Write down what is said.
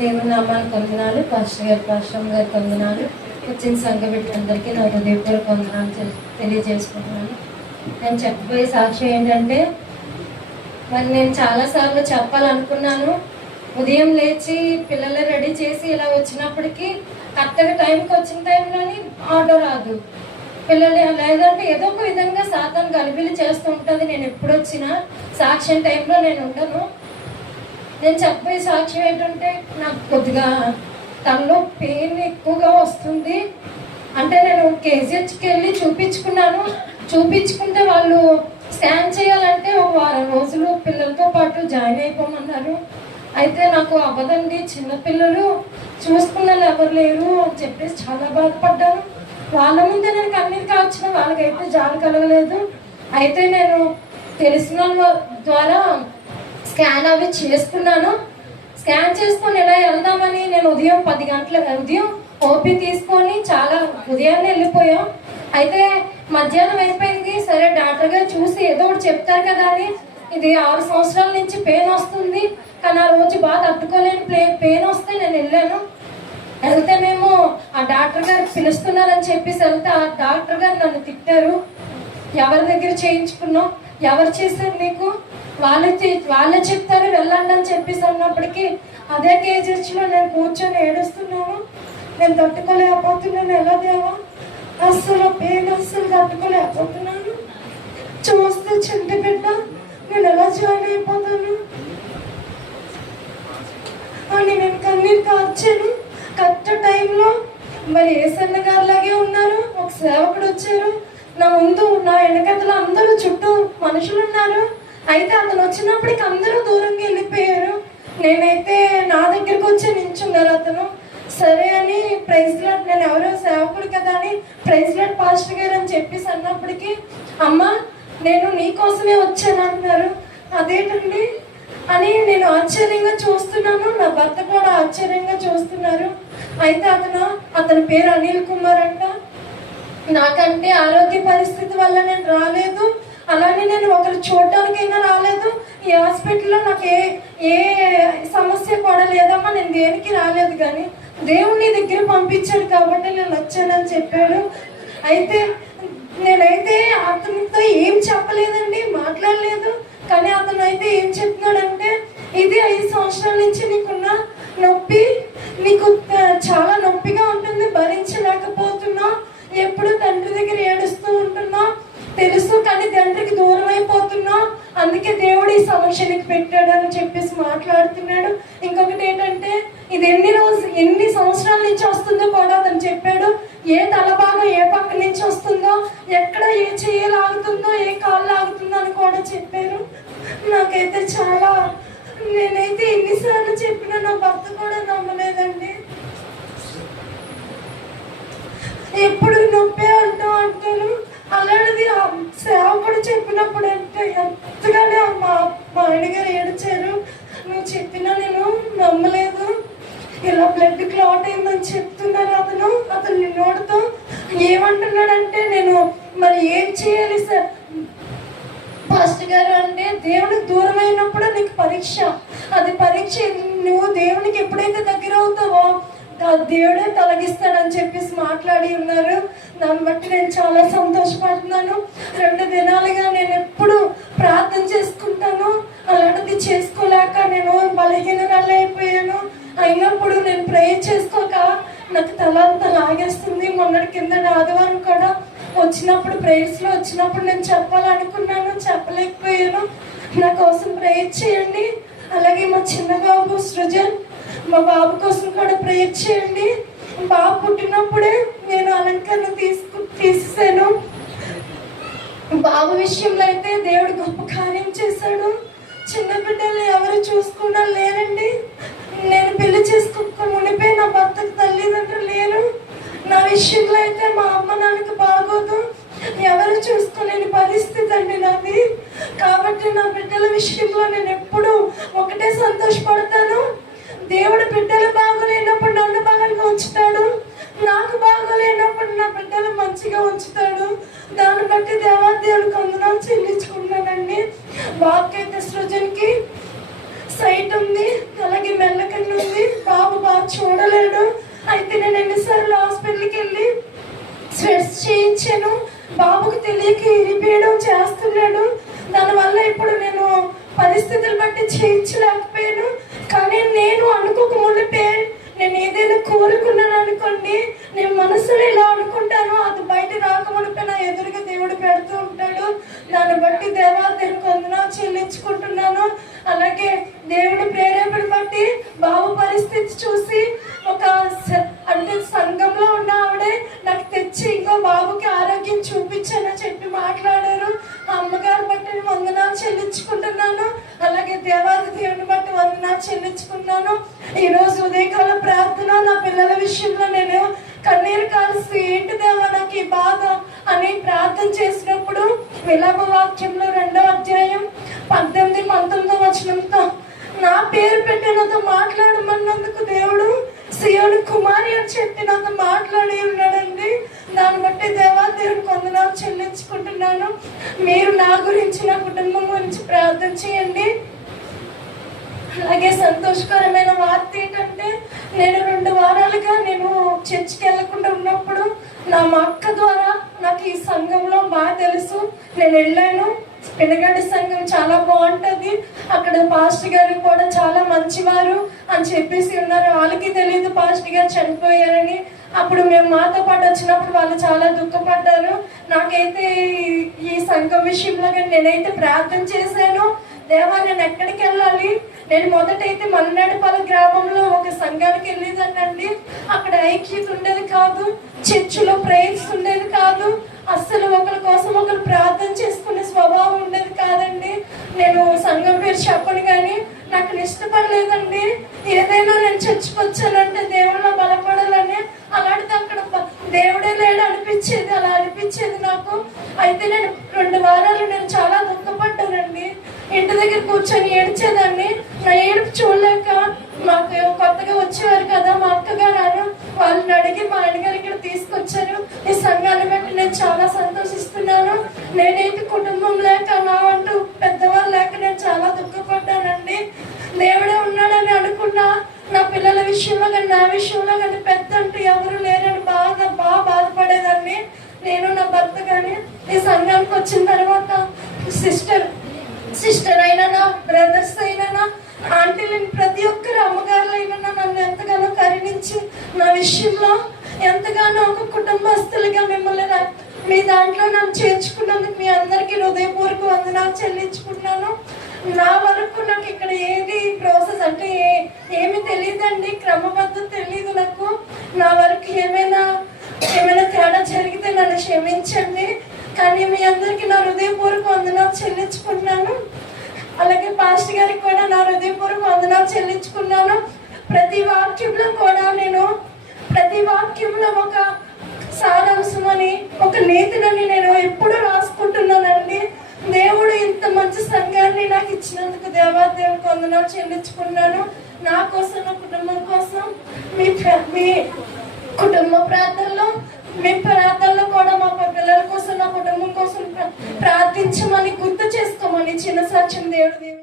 దేవుని నామానికి వందనాలు. పాస్టర్ గారికి వందనాలు. వచ్చిన సంఘ బిడ్డలందరికీ నా హృదయపూర్వక వందనాలు తెలియజేసుకుంటున్నాను. నేను చెప్పబోయే సాక్ష్యం ఏంటంటే, మరి నేను చాలాసార్లు చెప్పాలనుకున్నాను. ఉదయం లేచి పిల్లలు రెడీ చేసి ఇలా వచ్చినప్పటికీ కరెక్ట్గా టైంకి వచ్చిన టైంలోని ఆటో రాదు. పిల్లలు లేదంటే ఏదో ఒక విధంగా సాతాను గలిబిలి చేస్తూ ఉంటుంది. నేను ఎప్పుడు వచ్చినా సాక్ష్యం టైంలో నేను ఉండను. నేను చెప్పే సాక్ష్యం ఏంటంటే, నాకు కొద్దిగా తనలో పెయిన్ ఎక్కువగా వస్తుంది. అంటే నేను కేజీహెచ్కి వెళ్ళి చూపించుకుంటే వాళ్ళు స్కాన్ చేయాలంటే ఒక వారం రోజులు పిల్లలతో పాటు జాయిన్ అయిపోమన్నారు. అయితే నాకు అవ్వదండి, చిన్నపిల్లలు చూసుకున్న ఎవరు లేరు అని చెప్పేసి చాలా బాధపడ్డాను. వాళ్ళ ముందే నేను కన్నీరు కాచిన, వాళ్ళకైతే జాలి కలగలేదు. అయితే నేను తెలిసిన ద్వారా స్కాన్ అవి చేసుకున్నాను. స్కాన్ చేసుకొని ఎలా వెళ్దామని నేను ఉదయం 10 గంటల ఓపీ తీసుకొని చాలా ఉదయాన్నే వెళ్ళిపోయాం. అయితే మధ్యాహ్నం అయిపోయింది. సరే డాక్టర్ గారు చూసి ఏదో ఒకటి చెప్తారు కదా అని, ఇది 6 సంవత్సరాల నుంచి పెయిన్ వస్తుంది, కానీ ఆ రోజు బాగా తట్టుకోలేని పెయిన్ వస్తే నేను వెళ్తేనేమో ఆ డాక్టర్ గారు పిలుస్తున్నారని చెప్పేసి వెళ్తే ఆ డాక్టర్ గారు నన్ను తిట్టారు. ఎవరి దగ్గర చేయించుకున్నావు, ఎవరు చేశారు నీకు, వాళ్ళే చెప్తారు వెళ్ళండి అని చెప్పేసి అన్నప్పటికీ అదే కేజీహెచ్లో నేను కూర్చొని ఏడుస్తున్నాను. నేను తట్టుకోలేకపోతున్నాను. ఎలా దేవా, అస్సలు పెయిన్ అస్సలు తట్టుకోలేకపోతున్నాను. చూస్తే చింటి బిడ్డ, నేను ఎలా జాయిన్ అయిపోతాను అని నేను కన్నీరు కార్చాను. కరెక్ట్ టైంలో మరి ఏసన్న గారు లాగే ఉన్నారు. ఒక సేవకుడు వచ్చారు. నా ముందు నా వెనకతలో అందరూ చుట్టూ మనుషులు ఉన్నారు. అయితే అతను వచ్చినప్పటికి అందరూ దూరంగా వెళ్ళిపోయారు. నేనైతే నా దగ్గరకు వచ్చి నించున్నారు అతను. సరే అని ప్రైజ్ లాట్, నేను ఎవరో సేవకుడు కదా అని ప్రైజ్ లాట్ పాస్టర్ గారు అని చెప్పేసి అన్నప్పటికీ, అమ్మ నేను నీకోసమే వచ్చాను అంటున్నారు. అదేంటండి అని నేను ఆశ్చర్యంగా చూస్తున్నాను. నా భర్త కూడా ఆశ్చర్యంగా చూస్తున్నారు. అయితే అతని పేరు అనిల్ కుమార్ అంట. నాకంటే ఆరోగ్య పరిస్థితి వల్ల నేను రాలేదు, అలానే నేను ఒకరు చూడటానికైనా రాలేదు. ఈ హాస్పిటల్లో నాకు ఏ సమస్య కూడా లేదమ్మా, నేను దేనికి రాలేదు, కానీ దేవుని దగ్గర పంపించాడు కాబట్టి నేను వచ్చానని చెప్పాడు. అయితే నేనైతే అతనితో ఏం చెప్పలేదండి, మాట్లాడలేదు. కానీ అతను అయితే ఏం చెప్తున్నాడంటే, ఇది 5 సంవత్సరాల నుంచి నీకున్న నొప్పి, నీకు చాలా నొప్పిగా ఉంటుంది, భరించలేకపోతున్నా, ఎప్పుడు తండ్రి దగ్గర ఏడుస్తూ ఉంటున్నా తెలుసు, కానీ తండ్రికి దూరం అయిపోతున్నా, అందుకే దేవుడు ఈ సమస్యనికి పెట్టాడు అని చెప్పేసి మాట్లాడుతున్నాడు. ఇంకొకటి ఏంటంటే, ఇది ఎన్ని సంవత్సరాల నుంచి వస్తుందో కూడా అతను చెప్పాడు. ఏ తలభాగం ఏ పక్క నుంచి వస్తుందో, ఎక్కడ ఏ చెయ్యి లాగుతుందో, ఏ కాళ్ళు లాగుతుందో అని కూడా చెప్పారు. నాకైతే నేనైతే ఎన్నిసార్లు చెప్పినా నా భర్త కూడా నమ్మలేదండి. ఎప్పుడు నొప్పి అంటారు. అలాంటిది సేవకుడు చెప్పినప్పుడు అంటే ఎంతగానే మా ఆయన గారు ఏడ్చారు. నువ్వు చెప్పినా నేను నమ్మలేదు. ఇలా బ్లడ్ క్లాట్ అయిందని చెప్తున్నారు అతను నిన్నోడుతో. ఏమంటున్నాడంటే, నేను మరి ఏం చేయాలి సార్ పాస్టర్ గారు అంటే, దేవునికి దూరం అయినప్పుడు నీకు పరీక్ష, అది పరీక్ష. నువ్వు దేవునికి ఎప్పుడైతే దగ్గర అవుతావో దేవుడే తొలగిస్తాడని చెప్పేసి మాట్లాడి ఉన్నారు. దాన్ని బట్టి నేను చాలా సంతోషపడుతున్నాను. 2 దినాలుగా నేను ఎప్పుడు ప్రార్థన చేసుకుంటాను, అలాంటిది చేసుకోలేక నేను బలహీనరాలు అయిపోయాను. అయినప్పుడు నేను ప్రేయర్ చేసుకోక నాకు తల అంతా లాగేస్తుంది. మొన్నటి కింద ఆదివారం కూడా వచ్చినప్పుడు ప్రేయర్స్లో వచ్చినప్పుడు నేను చెప్పాలనుకున్నాను, చెప్పలేకపోయాను. నా కోసం ప్రేయర్ చేయండి. అలాగే మా చిన్న బాబు సృజన్, మా బాబు కోసం కూడా ప్రేయర్ చేయండి. బాబు పుట్టినప్పుడే నేను అలంకరణ తీసేసాను. బాబు విషయంలో అయితే దేవుడు గొప్ప కార్యం చేశాడు. చిన్న బిడ్డలు ఎవరు చూసుకున్నా లేరండి. నేను పెళ్లి చేసుకోక మునిపే నా భర్తకు తల్లిదండ్రులు లేరు. నా విషయంలో అయితే మా అమ్మ నాన్నకు బాగోదు, ఎవరు చూసుకోలేని పరిస్థితి అండి నాది. కాబట్టి నా బిడ్డల విషయంలో నేను ఎప్పుడు ఒకటే సంతోషపడతాను. దేవుడు బిడ్డలు బాగోలేనప్పుడు నన్ను బలంగా ఉంచుతాడు, నాకు బాగోలేనప్పుడు నా బిడ్డలు మంచిగా ఉంచుతాడు. దాన్ని బట్టి దేవాదేవునికి వందనాలు చెల్లించుకుంటున్నానండి. బాబుకైతే సృజన్కి సైట్ ఉంది, అలాగే మెల్లకన్ను ఉంది. బాబు తట్టుకోలేడు. అయితే నేను ఎన్నిసార్లు హాస్పిటల్కి వెళ్ళి స్వెట్స్ చేయించాను. బాబుకు తెలియక ఇరిపేయడం చేస్తున్నాడు. దానివల్ల ఇప్పుడు నేను పరిస్థితులు బట్టి చేయించలేకపోయాను. కానీ నేను అనుకోక మునిపే నేను ఏదైనా కోరుకున్నాను అనుకోండి, నేను మనసులో ఇలా అనుకుంటాను, అది బయట రాకమునిపే నా ఎదురుగా దేవుడు పెడుతూ ఉంటాడు. దాన్ని బట్టి దేవాదేవునికి వందనాలు చెల్లించుకుంటున్నాను. అలాగే దేవుడి ప్రేరేపణ బట్టి బాబు పరిస్థితి చూసి ఒక అంటే సంఘంలో ఉన్న ఆవిడే నాకు తెచ్చి ఇంకో బాబుకి ఆరోగ్యం చూపించానని చెప్పి మాట్లాడారు. ఆ అమ్మగారు బట్టి వందనాలు చెల్లించుకుంటున్నాను. అలాగే దేవాది దేవుని బట్టి వందనాలు చెల్లించుకున్నాను. ఈరోజు ఉదయకాల ప్రార్థన నా పిల్లల విషయంలో నేను కన్నీరు కాల్సి ఏంటి దేవా నాకు ఈ బాధ అని ప్రార్థన చేసినప్పుడు విలాప వాక్యంలో 2వ అధ్యాయం 18-19 వచనంతో నా పేరు పెట్టి నాతో మాట్లాడమన్నందుకు దేవుడు సియోను కుమారి అని చెప్పి నాతో మాట్లాడి ఉన్నాడండి. దాన్ని బట్టి దేవాదేవునికి వందనాలు చెల్లించుకుంటున్నాను. మీరు నా గురించి, నా కుటుంబం గురించి ప్రార్థన చేయండి. అలాగే సంతోషకరమైన వార్త ఏంటంటే, నేను 2 వారాలుగా నేను చర్చికి వెళ్ళకుండా ఉన్నప్పుడు మా అక్క ద్వారా నాకు ఈ సంఘంలో బాగా తెలుసు. నేను వెళ్ళాను. పెనగడ్డి సంఘం చాలా బాగుంటుంది, అక్కడ పాస్టర్ గారు కూడా చాలా మంచివారు అని చెప్పేసి ఉన్నారు. వాళ్ళకి తెలియదు పాస్టర్ గారు చనిపోయారని. అప్పుడు మేము మాతో పాటు వచ్చినప్పుడు వాళ్ళు చాలా దుఃఖపడ్డారు. నాకైతే ఈ సంఘం విషయంలో నేనైతే ప్రార్థన చేశాను, దేవా నేను ఎక్కడికి వెళ్ళాలి. నేను మొదటైతే మల్లెనాడుపాలెం గ్రామంలో ఒక సంఘానికి వెళ్ళేదానండి. అక్కడ ఐక్యత ఉండేది కాదు, చర్చిలో ప్రేయర్స్ ఉండేది కాదు, అస్సలు ఒకరి కోసం ఒకరు ప్రార్థన చేసుకునే స్వభావం ఉండేది కాదండి. నేను సంఘం పేరు చెప్పను కానీ నాకు ఇష్టపడలేదండి. ఏదైనా నేను చర్చకొచ్చానంటే దేవుళ్ళ బలపడాలని, అలాంటిది అక్కడ దేవుడే లేడు అనిపించేది, అలా అనిపించేది నాకు. అయితే నేను 2 వారాలు నేను చాలా దుఃఖపడ్డానండి. ఇంటి దగ్గర కూర్చొని ఏడ్చేదాన్ని. నా ఏడుపు చూడలేక మాకు కొత్తగా వచ్చేవారు కదా మా అక్కగారు, వాళ్ళని అడిగి మా అన్నగారు ఇక్కడ తీసుకొచ్చారు. ఈ సంఘాన్ని బట్టి నేను చాలా సంతోషిస్తున్నాను. నేనైతే కుటుంబం లేక నా అంటూ పెద్దవాళ్ళు లేక నేను చాలా దుఃఖపడ్డానండి. దేవుడే ఉన్నాడని అనుకున్నా. నా పిల్లల విషయంలో కానీ నా విషయంలో కానీ పెద్ద అంటూ ఎవరు లేరని బాగా బాధపడేదాన్ని నేను, నా భర్త. కానీ ఈ సంఘానికి వచ్చిన తర్వాత సిస్టర్ అయినా, నా బ్రదర్స్ అయినా, ఆంటీలని ప్రతి ఒక్కరు అమ్మగారులు అయినా నన్ను ఎంతగానో కరుణించి నా విషయంలో ఎంతగానో ఒక కుటుంబస్తులుగా మిమ్మల్ని మీ దాంట్లో నన్ను చేర్చుకున్నందుకు మీ అందరికీ హృదయపూర్వక వందనాలు చెల్లించుకుంటున్నాను. నా వరకు నాకు ఇక్కడ ఏది ప్రాసెస్ అంటే ఏమి తెలియదండి, క్రమబద్ధం తెలియదు నాకు. నా వరకు ఏమైనా తేడా జరిగితే నన్ను క్షమించండి. కానీ మీ అందరికీ నా హృదయపూర్వక వందనాలు చెల్లించుకుంటున్నాను. అలాగే పాస్టర్ గారికి కూడా నా హృదయపూర్వక వందనాలు చెల్లించుకున్నాను. ప్రతి వాక్యంలో కూడా నేను ప్రతి వాక్యంలో ఒక సారాంశం అని, ఒక నీతిని నేను ఎప్పుడు రాసుకుంటున్నానండి. దేవుడు ఇంత మంచి సంఘాన్ని నాకు ఇచ్చినందుకు దేవాదేవునికి వందనాలు చెల్లించుకున్నాను. నా కోసం, నా కుటుంబం కోసం, మీ కుటుంబ ప్రార్థనలో, మీ ప్రార్థనలో కూడా మా పిల్లల కోసం, నా కుటుంబం కోసం ప్రార్థించమని, గుర్తు చేసుకోమని చిన్న సాక్ష్యం దేవుడు